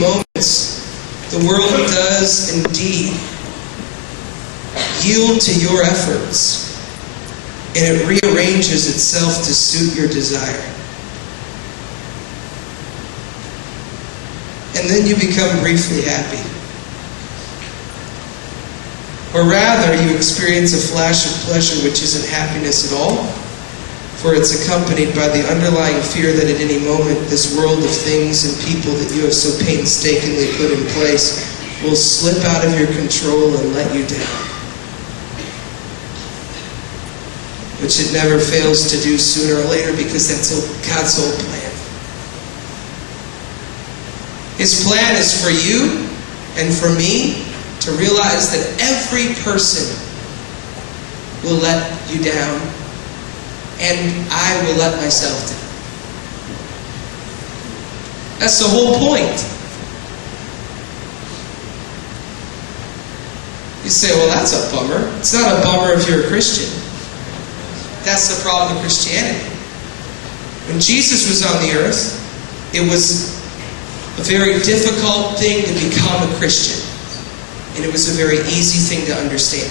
moments, the world does indeed yield to your efforts, and it rearranges itself to suit your desire. And then you become briefly happy. Or rather, you experience a flash of pleasure which isn't happiness at all, for it's accompanied by the underlying fear that at any moment this world of things and people that you have so painstakingly put in place will slip out of your control and let you down. Which it never fails to do sooner or later, because that's God's whole plan. His plan is for you and for me to realize that every person will let you down, and I will let myself down. That's the whole point. You say, well, that's a bummer. It's not a bummer if you're a Christian. That's the problem with Christianity. When Jesus was on the earth, it was a very difficult thing to become a Christian. And it was a very easy thing to understand.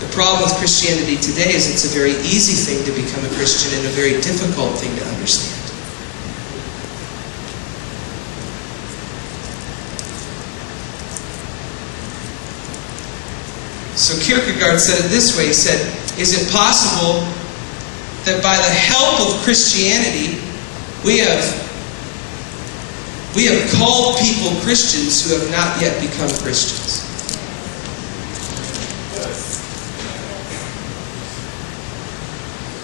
The problem with Christianity today is it's a very easy thing to become a Christian and a very difficult thing to understand. So Kierkegaard said it this way. He said, is it possible that by the help of Christianity, we have called people Christians who have not yet become Christians?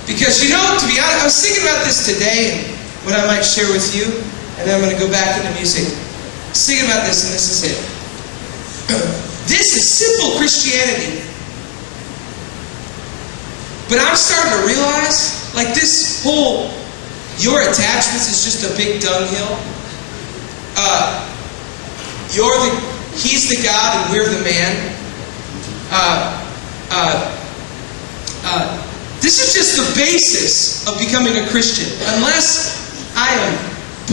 Because, to be honest, I was thinking about this today and what I might share with you, and then I'm going to go back into music. I was thinking about this, and this is it. This is simple Christianity. But I'm starting to realize, this whole, your attachments is just a big dunghill. He's the God and we're the man. This is just the basis of becoming a Christian. Unless I am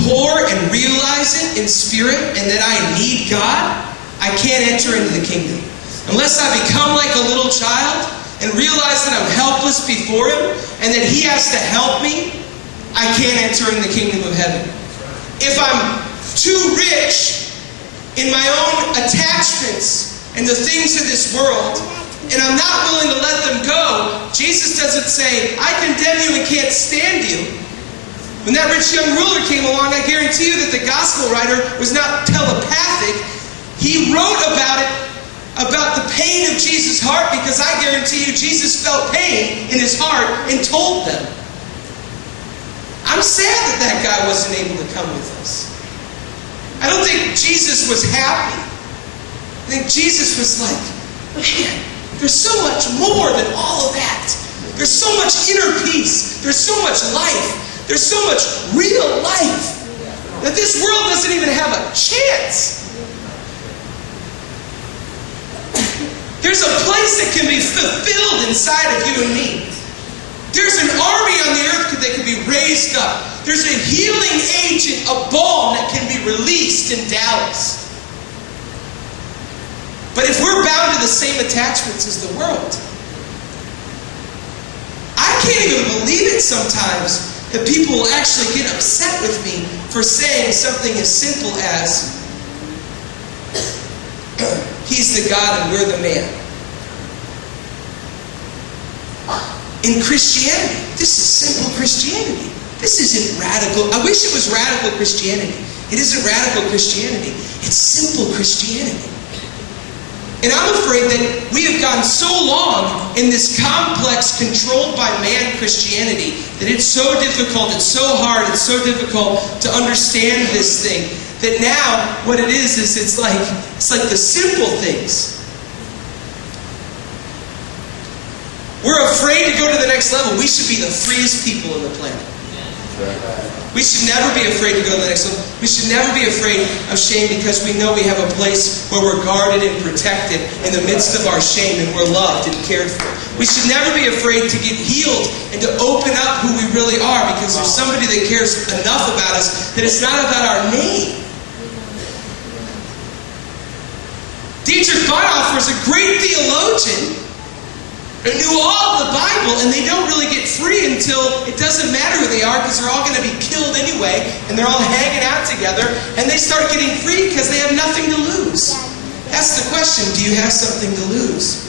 poor and realize it in spirit and that I need God, I can't enter into the kingdom. Unless I become like a little child and realize that I'm helpless before Him and that He has to help me, I can't enter in the kingdom of heaven. If I'm too rich in my own attachments and the things of this world, and I'm not willing to let them go, Jesus doesn't say, I condemn you and can't stand you. When that rich young ruler came along, I guarantee you that the gospel writer was not telepathic. He wrote about the pain of Jesus' heart, because I guarantee you Jesus felt pain in his heart and told them. I'm sad that guy wasn't able to come with us. I don't think Jesus was happy. I think Jesus was like, man, there's so much more than all of that. There's so much inner peace. There's so much life. There's so much real life that this world doesn't even have a chance. There's a place that can be fulfilled inside of you and me. There's an army on the earth that can be raised up. There's a healing agent, a balm that can be released in Dallas. But if we're bound to the same attachments as the world, I can't even believe it sometimes that people will actually get upset with me for saying something as simple as, He's the God and we're the man. In Christianity, this is simple Christianity. This isn't radical. I wish it was radical Christianity. It isn't radical Christianity. It's simple Christianity. And I'm afraid that we have gone so long in this complex, controlled by man Christianity that it's so difficult, it's so hard, it's so difficult to understand this thing, that now what it is it's like the simple things. We're afraid to go to the next level. We should be the freest people on the planet. We should never be afraid to go to the next level. We should never be afraid of shame, because we know we have a place where we're guarded and protected in the midst of our shame, and we're loved and cared for. We should never be afraid to get healed and to open up who we really are, because there's somebody that cares enough about us that it's not about our name. Dietrich Bonhoeffer was a great theologian who knew all of the Bible, and they don't really get free until it doesn't matter who they are because they're all going to be killed anyway, and they're all hanging out together, and they start getting free because they have nothing to lose. That's the question. Do you have something to lose?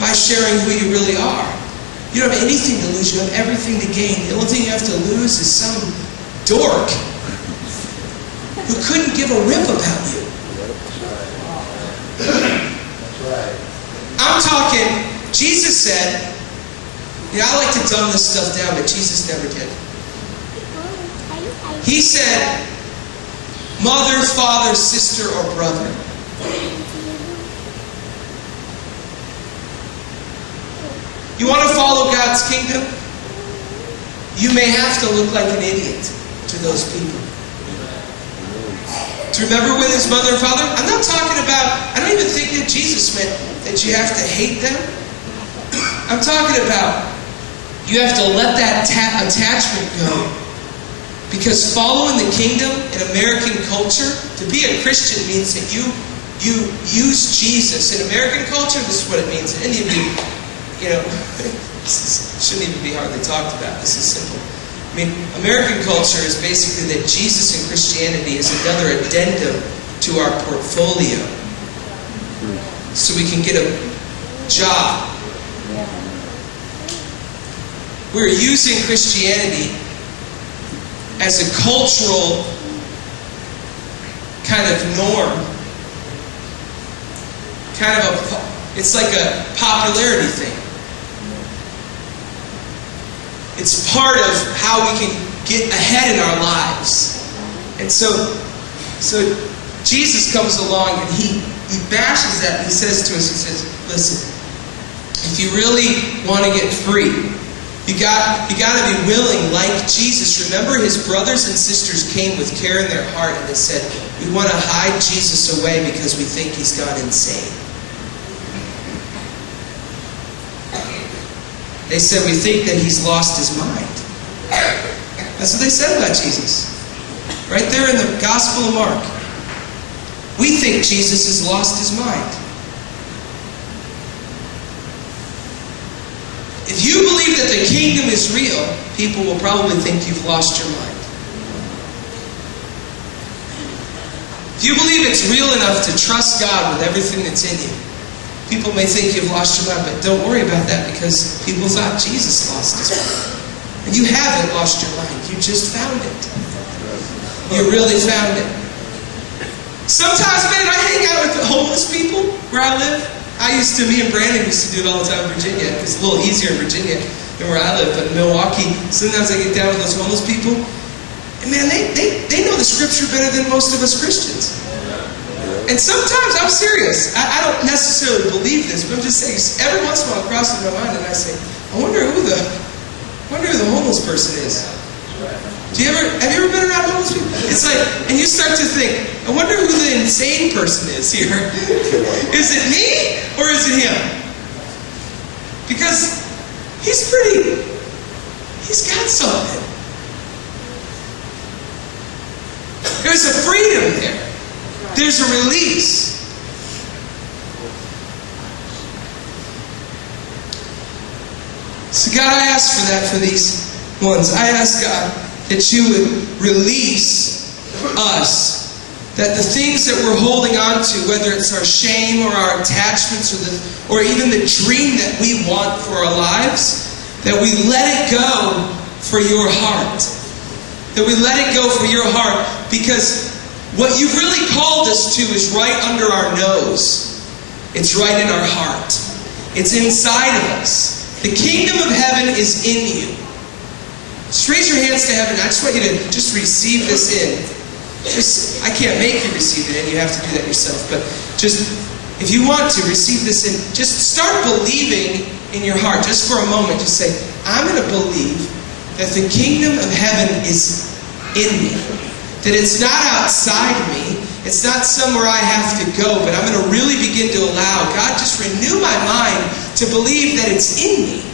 By sharing who you really are. You don't have anything to lose. You have everything to gain. The only thing you have to lose is some dork who couldn't give a rip about you. That's right. I'm talking, Jesus said, I like to dumb this stuff down, but Jesus never did. He said, mother, father, sister, or brother. You want to follow God's kingdom? You may have to look like an idiot to those people. To remember with his mother and father? I'm not talking about, I don't even think that Jesus meant that you have to hate them. I'm talking about you have to let that attachment go. Because following the kingdom in American culture, to be a Christian means that you use Jesus. In American culture, this is what it means. In Indian, this shouldn't even be hardly talked about. This is simple. I mean, American culture is basically that Jesus and Christianity is another addendum to our portfolio. So we can get a job. We're using Christianity as a cultural kind of norm. It's like a popularity thing. It's part of how we can get ahead in our lives. And so Jesus comes along and he bashes that and he says to us, he says, listen, if you really want to get free, you got to be willing, like Jesus. Remember, his brothers and sisters came with care in their heart and they said, we want to hide Jesus away because we think he's gone insane. They said, we think that he's lost his mind. That's what they said about Jesus. Right there in the Gospel of Mark. We think Jesus has lost his mind. If you believe that the kingdom is real, people will probably think you've lost your mind. If you believe it's real enough to trust God with everything that's in you, people may think you've lost your mind, but don't worry about that because people thought Jesus lost his mind. And you haven't lost your mind. You just found it. You really found it. Sometimes, man, I hang out with the homeless people where I live. Me and Brandon used to do it all the time in Virginia. It's a little easier in Virginia than where I live. But in Milwaukee, sometimes I get down with those homeless people. And man, they know the scripture better than most of us Christians. And sometimes, I'm serious, I don't necessarily believe this, but I'm just saying, every once in a while it crosses my mind and I say, I wonder who the homeless person is. Have you ever been around homeless people? It's like, and you start to think, I wonder who the insane person is here. Is it me or is it him? Because he's got something. There's a freedom there. There's a release. So God, I ask for that for these ones. I ask God that you would release us. That the things that we're holding on to, whether it's our shame or our attachments or even the dream that we want for our lives, that we let it go for your heart. That we let it go for your heart because what you've really called us to is right under our nose. It's right in our heart. It's inside of us. The kingdom of heaven is in you. Just raise your hands to heaven. I just want you to just receive this in. I can't make you receive it in. You have to do that yourself. But just, if you want to, receive this in. Just start believing in your heart. Just for a moment, just say, I'm going to believe that the kingdom of heaven is in me. That it's not outside me. It's not somewhere I have to go. But I'm going to really begin to allow God just renew my mind to believe that it's in me.